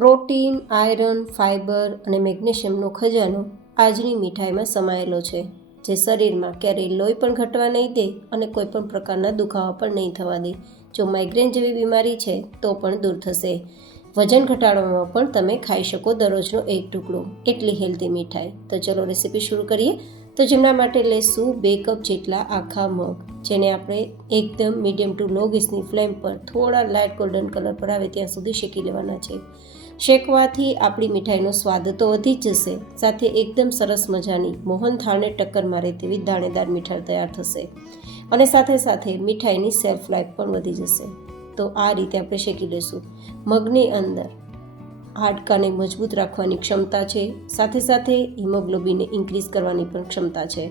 Protein, iron, fibre અને મેગ્નેશિયમનો ખજાનો આજની મીઠાઈમાં સમાયેલો છે, જે શરીરમાં ક્યારેય લોહી પણ ઘટવા નહીં દે અને કોઈપણ પ્રકારના દુખાવા પણ નહીં થવા દે. જો માઇગ્રેન જેવી બીમારી છે તો પણ દૂર થશે. વજન ઘટાડવામાં પણ તમે ખાઈ શકો દરરોજનો એક ટુકડો. એટલી હેલ્ધી મીઠાઈ. તો ચલો રેસીપી શરૂ કરીએ. તો જેમના માટે લેશું 2 કપ જેટલા આખા મગ, જેને આપણે એકદમ મીડિયમ ટુ લો ગેસની ફ્લેમ પર થોડા લાઇટ ગોલ્ડન કલર પર આવે ત્યાં સુધી શેકી લેવાના છે. શેકવાથી આપણી મીઠાઈનો સ્વાદ તો વધી જ જશે, સાથે એકદમ સરસ મજાની મોહનથાળને ટક્કર મારે તેવી દાણેદાર મીઠાઈ તૈયાર થશે અને સાથે સાથે મીઠાઈની સેલ્ફ લાઈફ પણ વધી જશે. તો આ રીતે આપણે શેકી લઈશું. મગની અંદર હાડકાને મજબૂત રાખવાની ક્ષમતા છે, સાથે સાથે હિમોગ્લોબિનને ઇન્ક્રીઝ કરવાની પણ ક્ષમતા છે.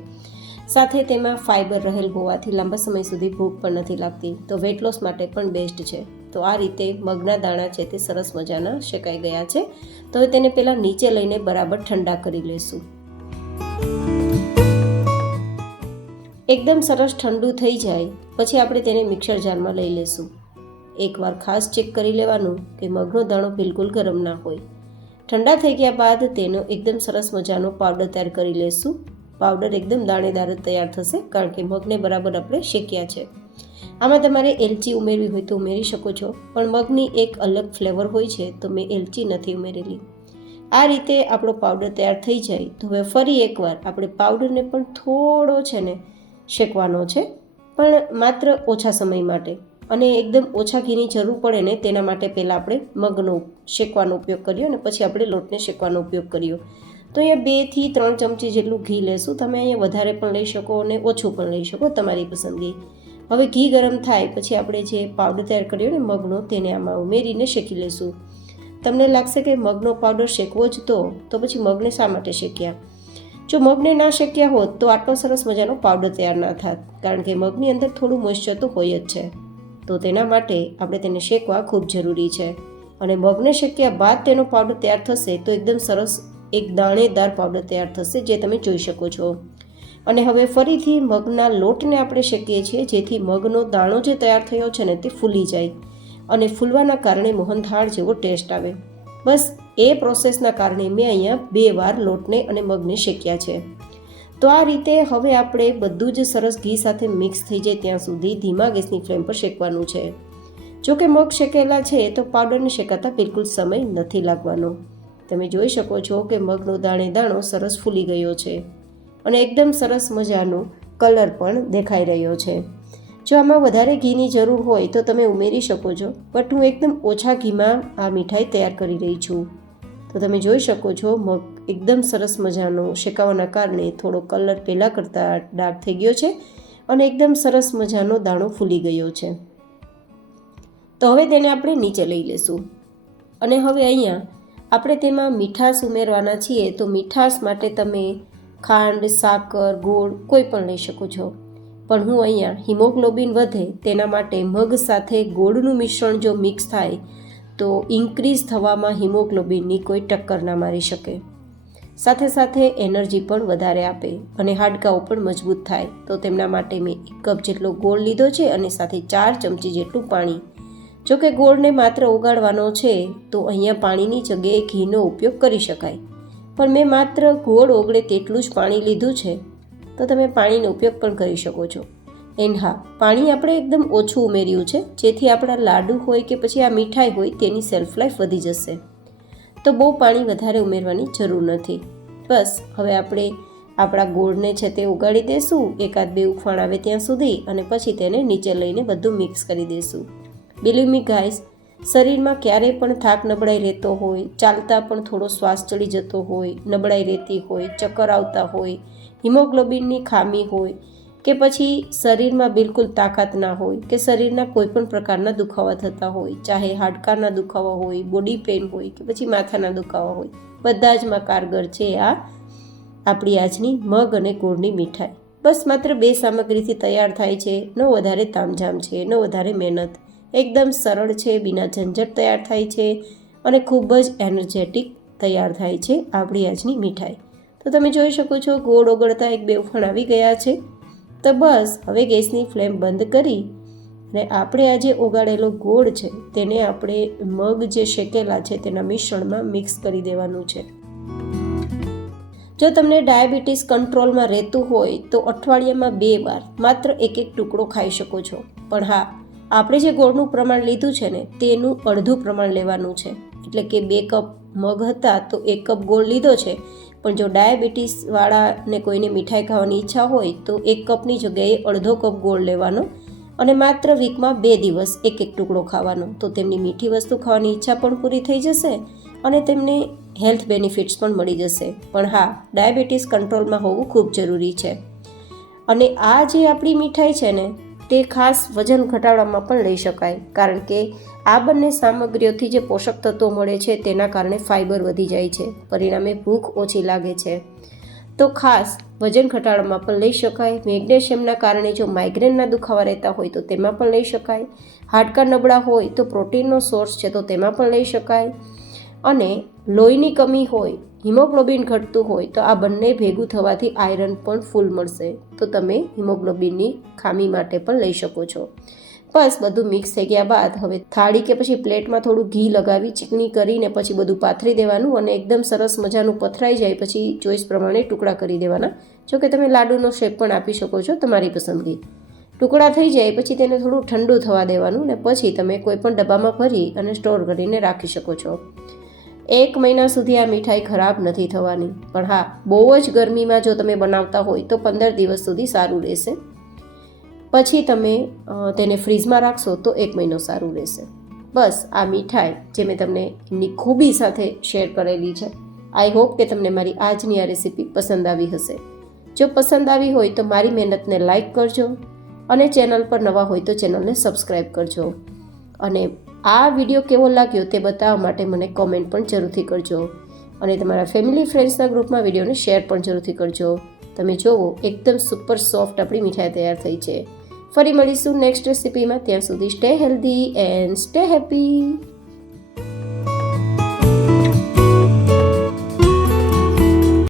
સાથે તેમાં ફાઇબર રહેલ હોવાથી લાંબા સમય સુધી ભૂખ પણ નથી લાગતી, તો વેટ લોસ માટે પણ બેસ્ટ છે. તો આ રીતે મગના દાણા છે તે સરસ મજાના શેકાઈ ગયા છે. તો હવે તેને પહેલાં નીચે લઈને બરાબર ઠંડા કરી લઈશું. એકદમ સરસ ઠંડુ થઈ જાય પછી આપણે તેને મિક્સર જારમાં લઈ લઈશું. એકવાર ખાસ ચેક કરી લેવાનું કે મગનો દાણો બિલકુલ ગરમ ના હોય. ઠંડા થઈ ગયા બાદ તેનો એકદમ સરસ મજાનો પાવડર તૈયાર કરી લઈશું. પાવડર એકદમ દાણેદાર જ તૈયાર થશે, કારણ કે મગને બરાબર આપણે શેક્યા છે. આમાં તમારે એલચી ઉમેરવી હોય તો ઉમેરી શકો છો, પણ મગની એક અલગ ફ્લેવર હોય છે, તો મેં એલચી નથી ઉમેરેલી. આ રીતે આપણો પાવડર તૈયાર થઈ જાય તો હવે ફરી એકવાર આપણે પાવડરને પણ થોડો છે ને શેકવાનો છે, પણ માત્ર ઓછા સમય માટે, અને એકદમ ઓછા ઘીની જરૂર પડે ને તેના માટે પહેલાં આપણે મગનો શેકવાનો ઉપયોગ કર્યો અને પછી આપણે લોટને શેકવાનો ઉપયોગ કર્યો. તો અહીંયા 2 થી 3 ચમચી જેટલું ઘી લેશું. તમે અહીંયા વધારે પણ લઈ શકો અને ઓછું પણ લઈ શકો, તમારી પસંદગી. હવે ઘી ગરમ થાય પછી આપણે જે પાવડર તૈયાર કર્યો ને મગનો, તેને આમાં ઉમેરીને શેકી લઈશું. તમને લાગશે કે મગનો પાવડર શેકવો જ તો પછી મગને શા માટે શેક્યા? જો મગને ના શેક્યા હોત તો આટલો સરસ મજાનો પાવડર તૈયાર ના થાત, કારણ કે મગની અંદર થોડું મોઇશ્ચર તો હોય જ છે. તો તેના માટે આપણે તેને શેકવા ખૂબ જરૂરી છે. અને મગને શેક્યા બાદ તેનો પાવડર તૈયાર થશે તો એકદમ સરસ એક દાણેદાર પાવડર તૈયાર થશે, જે તમે જોઈ શકો છો. અને હવે ફરીથી મગના લોટને આપણે શેકીએ છીએ, જેથી મગનો દાણો જે તૈયાર થયો છે ને તે ફૂલી જાય અને ફૂલવાના કારણે મોહનથાળ જેવો ટેસ્ટ આવે. બસ એ પ્રોસેસના કારણે મેં અહીંયા 2 વાર લોટને અને મગને શેક્યા છે. તો આ રીતે હવે આપણે બધું જ સરસ ઘી સાથે મિક્સ થઈ જાય ત્યાં સુધી ધીમા ગેસની ફ્લેમ પર શેકવાનું છે. જો કે મગ શેકેલા છે તો પાવડરને શેકાતા બિલકુલ સમય નથી લાગવાનો. તમે જોઈ શકો છો કે મગનો દાણો સરસ ફૂલી ગયો છે અને એકદમ સરસ મજાનો કલર પણ દેખાઈ રહ્યો છે. જો આમાં વધારે ઘીની જરૂર હોય તો તમે ઉમેરી શકો છો, બટ હું એકદમ ઓછા ઘીમાં આ મીઠાઈ તૈયાર કરી રહી છું. તો તમે જોઈ શકો છો મગ એકદમ સરસ મજાનો શેકાવાના કારણે થોડો કલર પહેલાં કરતાં ડાર્ક થઈ ગયો છે અને એકદમ સરસ મજાનો દાણો ફૂલી ગયો છે. તો હવે તેને આપણે નીચે લઈ લઈશું. અને હવે અહીંયા આપણે તેમાં મીઠાશ ઉમેરવાના છીએ. તો મીઠાશ માટે તમે ખાંડ, સાકર, ગોળ કોઈ પણ લઈ શકો છો, પણ હું અહીંયા હિમોગ્લોબિન વધે તેના માટે મગ સાથે ગોળનું મિશ્રણ જો મિક્સ થાય તો ઇન્ક્રીઝ થવામાં હિમોગ્લોબિનની કોઈ ટક્કર ના મારી શકે. સાથે સાથે એનર્જી પણ વધારે આપે અને હાડકાઓ પણ મજબૂત થાય. તો તેમના માટે મેં 1 કપ જેટલો ગોળ લીધો છે અને સાથે 4 ચમચી જેટલું પાણી. જો કે ગોળને માત્ર ઓગાળવાનો છે તો અહીંયા પાણીની જગ્યાએ ઘીનો ઉપયોગ કરી શકાય, પણ મેં માત્ર ગોળ ઓગળે તેટલું જ પાણી લીધું છે, તો તમે પાણીનો ઉપયોગ પણ કરી શકો છો. એન્ડ હા, પાણી આપણે એકદમ ઓછું ઉમેર્યું છે, જેથી આપણા લાડુ હોય કે પછી આ મીઠાઈ હોય તેની સેલ્ફ લાઈફ વધી જશે. તો બહુ પાણી વધારે ઉમેરવાની જરૂર નથી. બસ હવે આપણે આપણા ગોળને છે તે ઉગાડી દઈશું 1-2 ઉફાણ આવે ત્યાં સુધી, અને પછી તેને નીચે લઈને બધું મિક્સ કરી દઈશું. બિલીવ મી ગાઈસ, શરીરમાં ક્યારેય પણ થાક નબળાઈ રહેતો હોય, ચાલતા પણ થોડો શ્વાસ ચડી જતો હોય, નબળાઈ રહેતી હોય, ચક્કર આવતા હોય, હિમોગ્લોબિનની ખામી હોય કે પછી શરીરમાં બિલકુલ તાકાત ના હોય કે શરીરના કોઈ પણ પ્રકારના દુખાવા થતા હોય, ચાહે હાડકાના દુખાવા હોય, બોડી પેઇન હોય કે પછી માથાના દુખાવા હોય, બધા જ માં કારગર છે આ આપણી આજની મગ અને ગોળની મીઠાઈ. બસ માત્ર 2 સામગ્રીથી તૈયાર થાય છે. ન વધારે તામઝામ છે, ન વધારે મહેનત. એકદમ સરળ છે, બિના ઝંઝટ તૈયાર થાય છે અને ખૂબ જ એનર્જેટિક તૈયાર થાય છે આપણી આજની મીઠાઈ. તો તમે જોઈ શકો છો ગોળ ઓગળતા 1-2 ઉફાણ આવી ગયા છે. તો બસ હવે ગેસની ફ્લેમ બંધ કરી અને આપણે આ જે ઓગાળેલો ગોળ છે તેને આપણે મગ જે શેકેલા છે તેના મિશ્રણમાં મિક્સ કરી દેવાનું છે. જો તમને ડાયાબિટીસ કંટ્રોલમાં રહેતું હોય તો અઠવાડિયામાં 2 વાર માત્ર એક ટુકડો ખાઈ શકો છો. પણ હા, આપણે જે ગોળનું પ્રમાણ લીધું છે ને તેનું અડધું પ્રમાણ લેવાનું છે. એટલે કે 2 કપ મગ હતા તો 1 કપ ગોળ લીધો છે. પણ જો ડાયાબિટીસવાળાને કોઈને મીઠાઈ ખાવાની ઈચ્છા હોય તો 1 કપની જગ્યાએ અડધો કપ ગોળ લેવાનો અને માત્ર વીકમાં 2 દિવસ એક ટુકડો ખાવાનો. તો તેમની મીઠી વસ્તુ ખાવાની ઈચ્છા પણ પૂરી થઈ જશે અને તેમને હેલ્થ બેનિફિટ્સ પણ મળી જશે. પણ હા, ડાયાબિટીસ કંટ્રોલમાં હોવું ખૂબ જરૂરી છે. અને આ જે આપણી મીઠાઈ છે ને તે ખાસ વજન ઘટાડવામાં પણ લઈ શકાય, કારણ કે આ બંને સામગ્રીઓથી જે પોષક તત્વો મળે છે તેના કારણે ફાઇબર વધી જાય છે, પરિણામે ભૂખ ઓછી લાગે છે. તો ખાસ વજન ઘટાડવામાં પણ લઈ શકાય. મેગ્નેશિયમના કારણે જો માઇગ્રેનના દુખાવા રહેતા હોય તો તેમાં પણ લઈ શકાય. હાડકાં નબળા હોય તો પ્રોટીનનો સોર્સ છે તો તેમાં પણ લઈ શકાય. અને લોહીની કમી હોય, હિમોગ્લોબિન ઘટતું હોય તો આ બંને ભેગું થવાથી આયરન પણ ફૂલ મળશે. તો તમે હિમોગ્લોબિનની ખામી માટે પણ લઈ શકો છો. બસ બધું મિક્સ થઈ ગયા બાદ હવે થાળી કે પછી પ્લેટમાં થોડું ઘી લગાવી ચીકણી કરીને પછી બધું પાથરી દેવાનું અને એકદમ સરસ મજાનું પથરાઈ જાય પછી ચોઈસ પ્રમાણે ટુકડા કરી દેવાના. જો કે તમે લાડુનો શેપ પણ આપી શકો છો, તમારી પસંદગી. ટુકડા થઈ જાય પછી તેને થોડું ઠંડુ થવા દેવાનું ને પછી તમે કોઈ પણ ડબ્બામાં ભરી અને સ્ટોર કરીને રાખી શકો છો. 1 મહિના સુધી આ મીઠાઈ ખરાબ નથી થવાની. પણ હા, બહુ જ ગરમીમાં જો તમે બનાવતા હોય તો 15 દિવસ સુધી સારું રહેશે. પછી તમે તેને ફ્રીઝમાં રાખશો તો 1 મહિનો સારું રહેશે. બસ આ મીઠાઈ જે મેં તમને એમની ખૂબી સાથે શેર કરેલી છે. આઈ હોપ કે તમને મારી આજની આ રેસીપી પસંદ આવી હશે. જો પસંદ આવી હોય તો મારી મહેનતને લાઈક કરજો અને ચેનલ પર નવા હોય તો ચેનલને સબસ્ક્રાઈબ કરજો. અને આ વિડીયો કેવો લાગ્યો તે બતાવવા માટે મને કોમેન્ટ પણ જરૂરથી કરજો. અને તમારા ફેમિલી ફ્રેન્ડ્સના ગ્રુપમાં વિડીયોને શેર પણ જરૂરથી કરજો. તમે જોવો એકદમ સુપર સોફ્ટ આપણી મીઠાઈ તૈયાર થઈ છે. ફરી મળીશું નેક્સ્ટ રેસીપીમાં. ત્યાં સુધી stay healthy and stay happy.